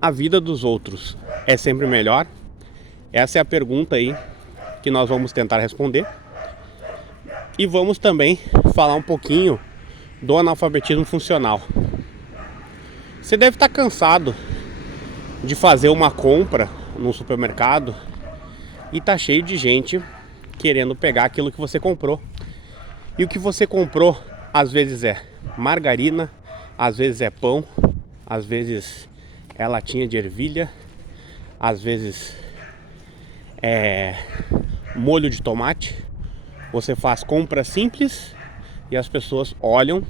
a vida dos outros é sempre melhor? Essa é a pergunta aí que nós vamos tentar responder. E vamos também falar um pouquinho do analfabetismo funcional. Você deve estar cansado de fazer uma compra no supermercado e tá cheio de gente querendo pegar aquilo que você comprou. E o que você comprou às vezes é margarina, às vezes é pão, às vezes é latinha de ervilha, às vezes é molho de tomate. Você faz compras simples e as pessoas olham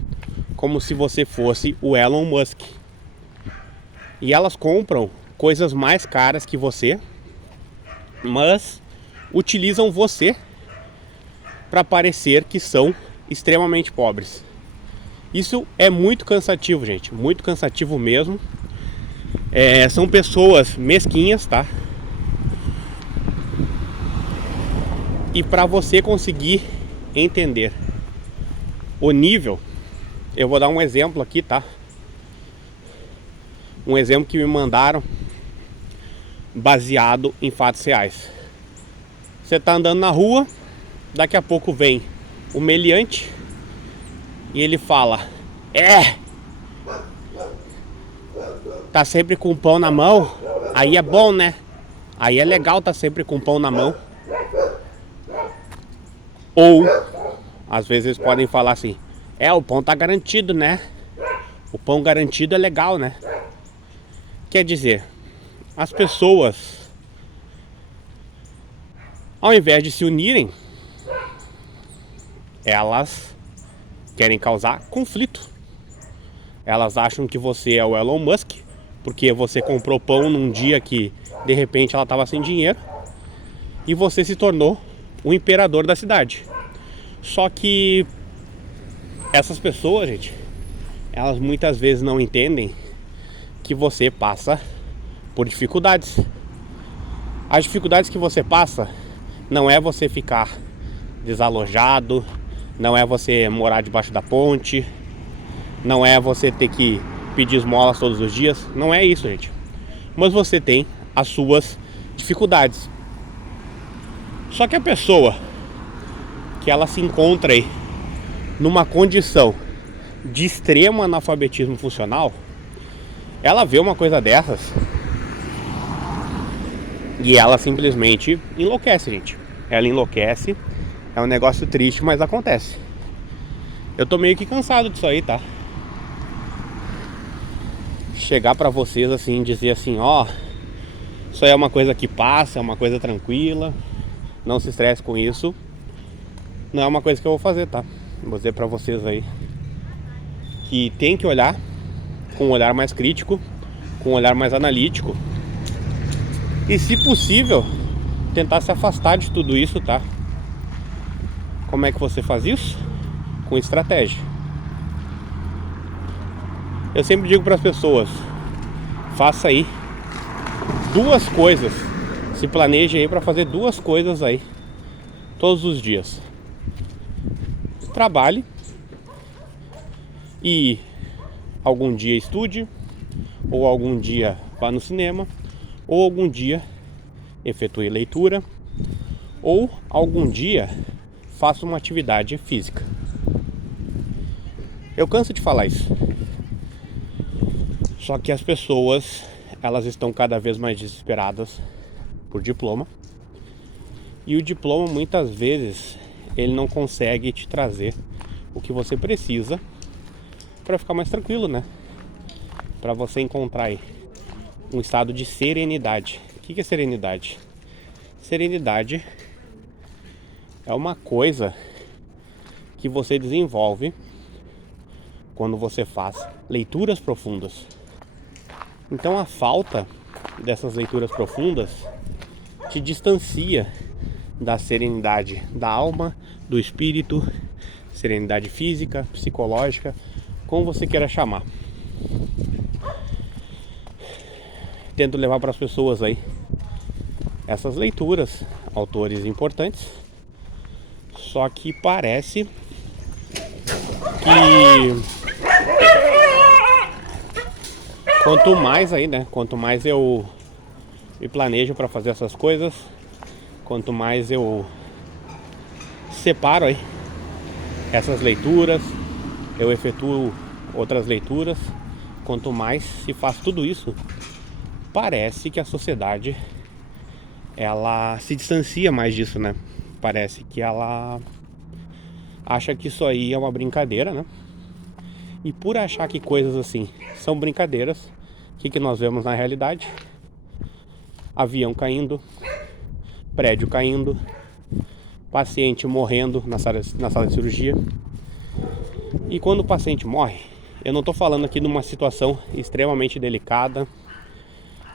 como se você fosse o Elon Musk. E elas compram coisas mais caras que você, mas utilizam você para parecer que são extremamente pobres. Isso é muito cansativo, gente, muito cansativo mesmo. São pessoas mesquinhas, tá? E para você conseguir entender o nível, eu vou dar um exemplo aqui, tá? Um exemplo que me mandaram baseado em fatos reais. Você tá andando na rua, daqui a pouco vem o meliante e ele fala: tá sempre com o pão na mão, aí é bom, né? Aí é legal tá sempre com o pão na mão. Ou, às vezes eles podem falar assim: o pão tá garantido, né? O pão garantido é legal, né? Quer dizer, as pessoas, ao invés de se unirem, elas querem causar conflito. Elas acham que você é o Elon Musk, porque você comprou pão num dia que, de repente, ela estava sem dinheiro e você se tornou o imperador da cidade. Só que essas pessoas, gente, elas muitas vezes não entendem que você passa por dificuldades. As dificuldades que você passa não é você ficar desalojado, não é você morar debaixo da ponte, não é você ter que pedir esmolas todos os dias, não é isso, gente. Mas você tem as suas dificuldades. Só que a pessoa que ela se encontra aí numa condição de extremo analfabetismo funcional, ela vê uma coisa dessas e ela simplesmente enlouquece, gente. Ela enlouquece. É um negócio triste, mas acontece. Eu tô meio que cansado disso aí, tá? Chegar pra vocês assim, dizer assim: isso aí é uma coisa que passa, é uma coisa tranquila, não se estresse com isso. Não é uma coisa que eu vou fazer, tá? Vou dizer pra vocês aí que tem que olhar com um olhar mais crítico, com um olhar mais analítico e, se possível, tentar se afastar de tudo isso, tá? Como é que você faz isso? Com estratégia. Eu sempre digo para as pessoas: faça aí 2 coisas, se planeje aí para fazer 2 coisas aí todos os dias. Trabalhe e algum dia estude, ou algum dia vá no cinema, ou algum dia efetue leitura, ou algum dia faça uma atividade física. Eu canso de falar isso. Só que as pessoas, elas estão cada vez mais desesperadas por diploma. E o diploma, muitas vezes, ele não consegue te trazer o que você precisa para ficar mais tranquilo, né? Para você encontrar aí um estado de serenidade. O que é serenidade? Serenidade é uma coisa que você desenvolve quando você faz leituras profundas. Então a falta dessas leituras profundas te distancia da serenidade da alma, do espírito, serenidade física, psicológica, como você queira chamar. Tento levar para as pessoas aí essas leituras, autores importantes, só que parece que Quanto mais aí, né? Quanto mais eu me planejo para fazer essas coisas, quanto mais eu separo aí essas leituras, eu efetuo outras leituras, quanto mais se faz tudo isso, parece que a sociedade ela se distancia mais disso, né? Parece que ela acha que isso aí é uma brincadeira, né? E por achar que coisas assim são brincadeiras, o que nós vemos na realidade? Avião caindo, prédio caindo, paciente morrendo na sala de cirurgia. E quando o paciente morre, eu não estou falando aqui de uma situação extremamente delicada,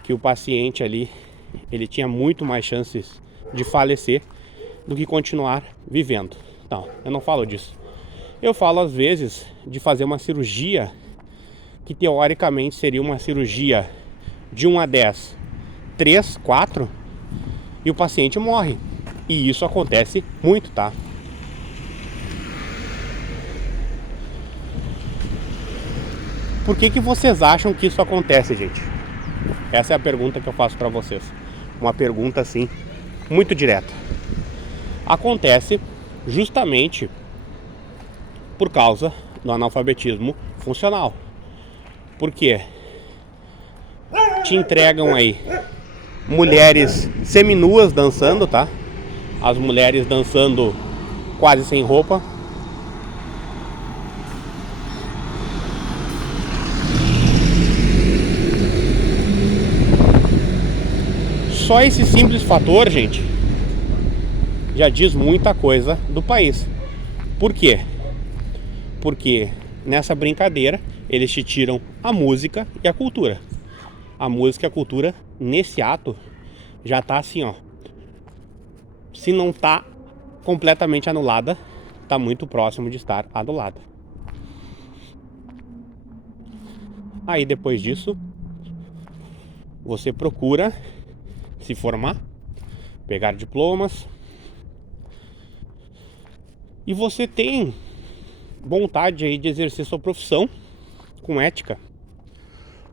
que o paciente ali, ele tinha muito mais chances de falecer do que continuar vivendo. Não, eu não falo disso. Eu falo às vezes de fazer uma cirurgia que teoricamente seria uma cirurgia de 1 a 10, 3, 4, e o paciente morre. E isso acontece muito, tá? Por que vocês acham que isso acontece, gente? Essa é a pergunta que eu faço pra vocês. Uma pergunta assim, muito direta. Acontece justamente por causa do analfabetismo funcional. Por quê? Te entregam aí mulheres seminuas dançando, tá? As mulheres dançando quase sem roupa. Só esse simples fator, gente, já diz muita coisa do país. Por quê? Porque nessa brincadeira eles te tiram a música e a cultura. A música e a cultura nesse ato já tá assim, ó. Se não tá completamente anulada, tá muito próximo de estar anulada. Aí depois disso, você procura se formar, pegar diplomas, e você tem vontade aí de exercer sua profissão com ética.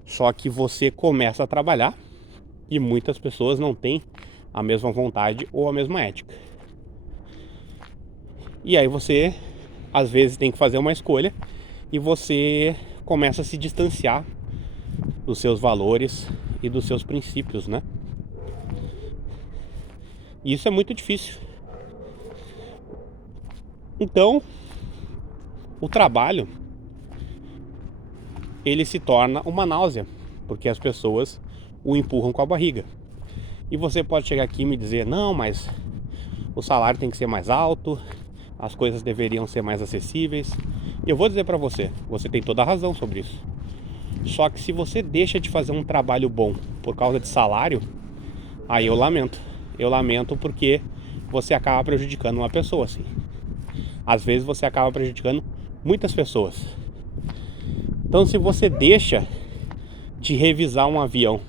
Só que você começa a trabalhar e muitas pessoas não têm a mesma vontade ou a mesma ética. E aí você, às vezes, tem que fazer uma escolha e você começa a se distanciar dos seus valores e dos seus princípios, né? E isso é muito difícil. Então, o trabalho, ele se torna uma náusea, porque as pessoas o empurram com a barriga. E você pode chegar aqui e me dizer, não, mas o salário tem que ser mais alto, as coisas deveriam ser mais acessíveis. E eu vou dizer pra você, você tem toda a razão sobre isso. Só que se você deixa de fazer um trabalho bom por causa de salário, aí eu lamento. Eu lamento porque você acaba prejudicando uma pessoa, assim. Às vezes você acaba prejudicando muitas pessoas. Então, se você deixa de revisar um avião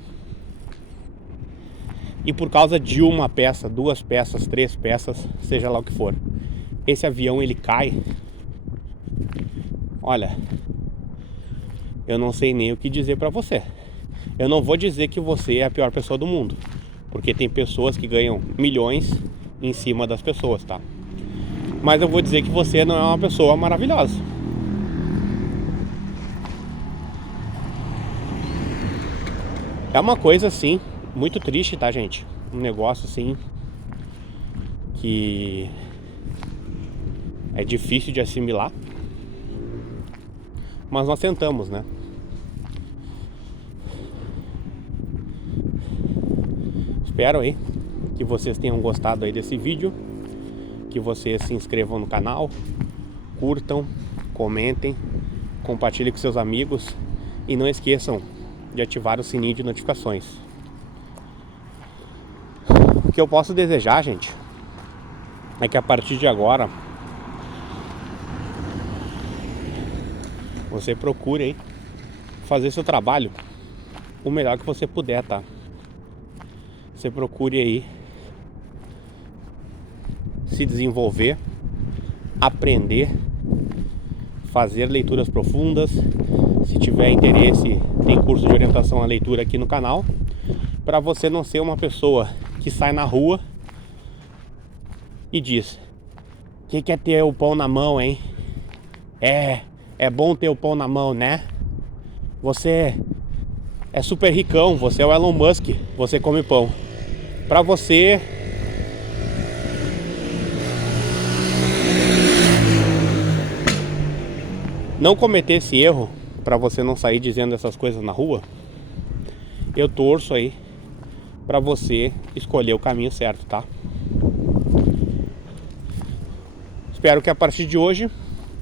e por causa de uma peça, 2 peças, 3 peças, seja lá o que for, esse avião ele cai, olha, eu não sei nem o que dizer pra você. Eu não vou dizer que você é a pior pessoa do mundo, porque tem pessoas que ganham milhões em cima das pessoas, tá? Mas eu vou dizer que você não é uma pessoa maravilhosa. É uma coisa assim, muito triste, tá, gente? Um negócio assim que é difícil de assimilar. Mas nós tentamos, né? Espero aí que vocês tenham gostado aí desse vídeo, que vocês se inscrevam no canal, curtam, comentem, compartilhem com seus amigos e não esqueçam de ativar o sininho de notificações. O que eu posso desejar, gente, é que a partir de agora você procure aí fazer seu trabalho o melhor que você puder, tá? Você procure aí se desenvolver, aprender, fazer leituras profundas, se tiver interesse, tem curso de orientação à leitura aqui no canal, para você não ser uma pessoa que sai na rua e diz: que é ter o pão na mão, hein? É bom ter o pão na mão, né? Você é super ricão, você é o Elon Musk, você come pão. Para você não cometer esse erro, para você não sair dizendo essas coisas na rua, eu torço aí para você escolher o caminho certo, tá? Espero que a partir de hoje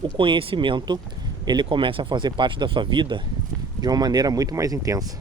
o conhecimento ele comece a fazer parte da sua vida de uma maneira muito mais intensa.